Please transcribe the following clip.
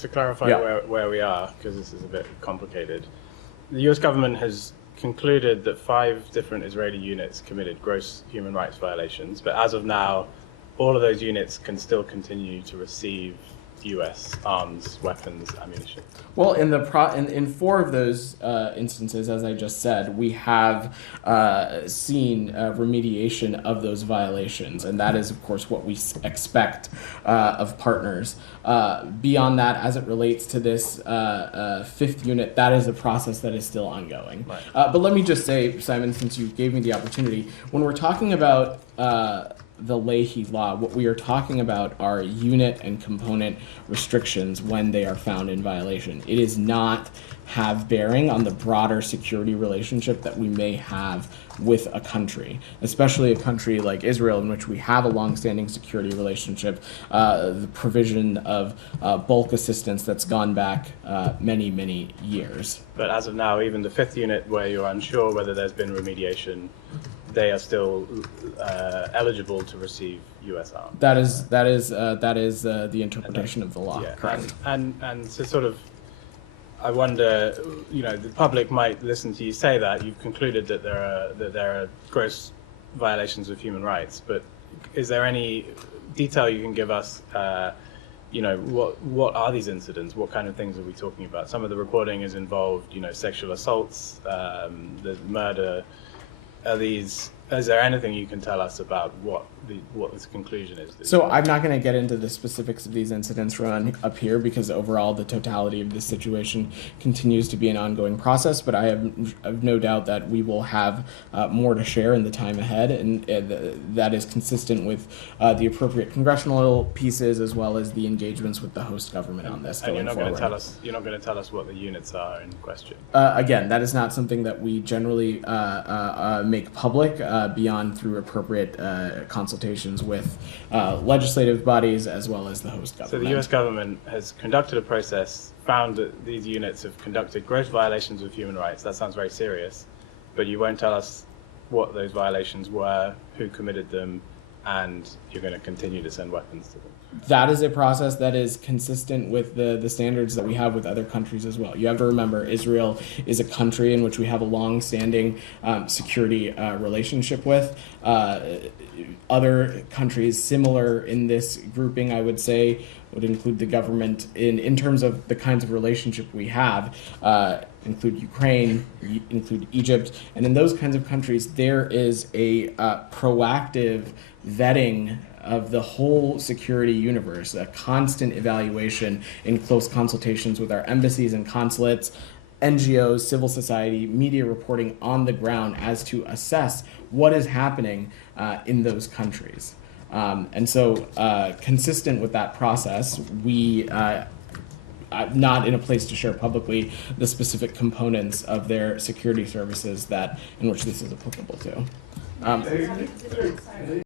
To clarify where we are, because this is a bit complicated, the US government has concluded that 5 different Israeli units committed gross human rights violations, but as of now, all of those units can still continue to receive US arms, weapons, ammunition. Well, in 4 of those instances, as I just said, we have seen remediation of those violations, and that is, of course, what we expect of partners. Beyond that, as it relates to this 5th unit, that is a process that is still ongoing. Right. But let me just say, Simon, since you gave me the opportunity, when we're talking about the Leahy Law, what we are talking about are unit and component restrictions when they are found in violation. It does not have bearing on the broader security relationship that we may have with a country, especially a country like Israel, in which we have a long-standing security relationship, the provision of bulk assistance that's gone back many, many years. But as of now, even the 5th unit, where you're unsure whether there's been remediation, they are still eligible to receive U.S. arms. That is the interpretation of the law. Yeah, correct. And to sort of, I wonder, the public might listen to you say that you've concluded that there are gross violations of human rights, but is there any detail you can give us? What are these incidents? What kind of things are we talking about? Some of the reporting is involved, sexual assaults, the murder. Is there anything you can tell us about what this conclusion is? So I'm not going to get into the specifics of these incidents run up here, because overall the totality of this situation continues to be an ongoing process, but I have no doubt that we will have more to share in the time ahead, and that is consistent with the appropriate congressional pieces as well as the engagements with the host government on this. And you're not going to tell us what the units are in question. Again, that is not something that we generally make public beyond through appropriate consultations with legislative bodies as well as the host government. So the US government has conducted a process, found that these units have conducted gross violations of human rights. That sounds very serious, but you won't tell us what those violations were, who committed them, and you're going to continue to send weapons to them. That is a process that is consistent with the standards that we have with other countries as well. You have to remember, Israel is a country in which we have a long-standing security relationship with. Other countries similar in this grouping, I would say, would include the government in terms of the kinds of relationship we have, include Ukraine, include Egypt, and in those kinds of countries, there is a proactive vetting of the whole security universe, a constant evaluation in close consultations with our embassies and consulates, NGOs, civil society, media reporting on the ground as to assess what is happening in those countries. And so consistent with that process, we I'm not in a place to share publicly the specific components of their security services in which this is applicable to.